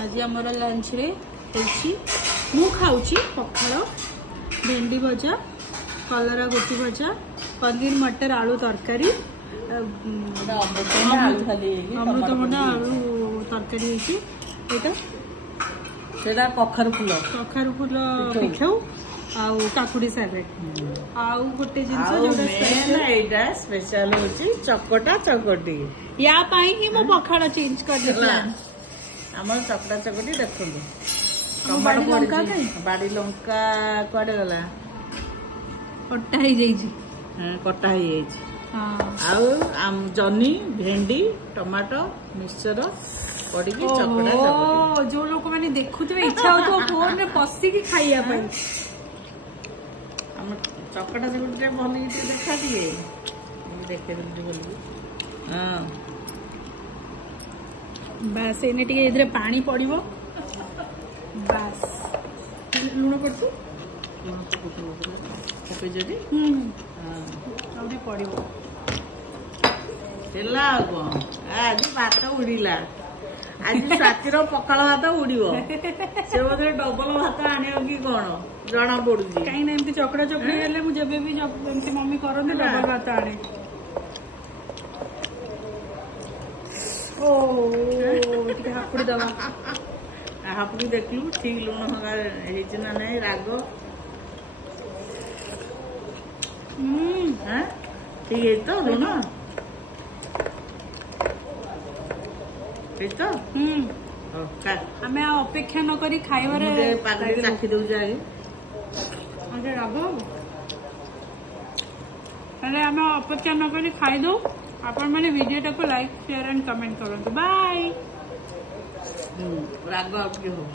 आज आमर लंच रे मु खाऊची पखाड़ भेंडी भजा कलरा गोटी भजा पनीर मटर आलू तरकारी अमृतभंडा आलू तरकारी होता कखारु फूल पिठाऊ आउ काकुड़ी सैलेड आउ गोटे जिंस जोटा स्पेशल होची चकटा चकटी या पाई ही मो पखाड़ चेंज कर देला हमर चकटा चकटी देखंदो बाड़ी लंका बाड़ी लंका कुआडे गला कटा ही जाईची हां कटा ही जाईची हां आउ जन्नी भेंडी टमाटो मिक्सचर पड़ी की चकटा चकटी जो लोक माने देखुतबे इच्छा हो तो फोन रे पसी की खाइया पाई हम चकटा चकटी भल देखा दिए देखे बोल हां बस एने टिके इधर पानी पड़िबो बस लूण पड़छ ओके जदी हां पड़िबो तेला आज भात उड़ीला आज सातिर पखाड़ भात उड़ीबो से बोले डबल भात आनियो कि कोन जना पड़ुजी काई ना एमती चकड़ा चकड़ी हेले मु जेबे भी एमती मम्मी करन डबल भात आने ओ टिके हापुड़ी दवा हापुड़ी देखलु ठीक लूण हगा हेछि ना नै राग हां ठीक है तो लूण ठीक तो हमें अपेक्षा न करी खाइबार पागड़ी चाखी दउ जाई अरे राग अरे हमें अपेक्षा न करी खाई दो आपण माने वीडियो को लाइक शेयर एंड कमेंट करंतु बाय राग अब हो